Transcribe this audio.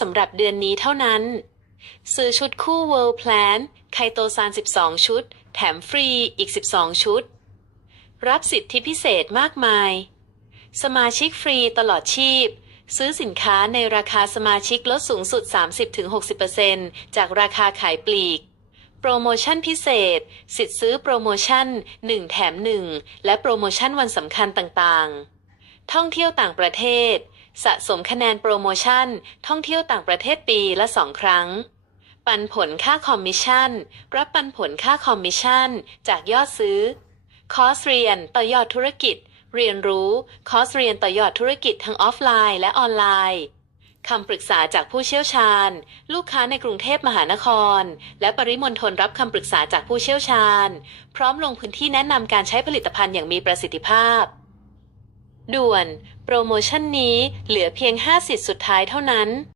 สำหรับเดือนนี้เท่านั้น ซื้อชุดคู่ World Plan ไคโตซาน 12 ชุด แถมฟรีอีก 12 ชุด รับสิทธิพิเศษมากมาย สมาชิกฟรีตลอดชีพ ซื้อสินค้าในราคาสมาชิกลดสูงสุด 30-60%จากราคาขายปลีก โปรโมชั่นพิเศษ สิทธิ์ซื้อโปรโมชั่น 1 แถม 1 และโปรโมชั่นวันสำคัญต่างๆ ท่องเที่ยวต่างประเทศ สะสมคะแนนโปรโมชั่น ท่องเที่ยวต่างประเทศปีละ2ครั้ง ปันผลค่าคอมมิชชั่น รับปันผลค่าคอมมิชชั่น จากยอดซื้อ คอร์สเรียนต่อยอดธุรกิจ เรียนรู้ คอร์สเรียนต่อยอดธุรกิจทั้งออฟไลน์และออนไลน์คำปรึกษาจากผู้เชี่ยวชาญ ลูกค้าในกรุงเทพมหานคร และปริมณฑลรับคำปรึกษาจากผู้เชี่ยวชาญ พร้อมลงพื้นที่แนะนำการใช้ผลิตภัณฑ์อย่างมีประสิทธิภาพ ด่วน โปรโมชั่นนี้เหลือเพียง5สิทธิ์สุดท้ายเท่านั้น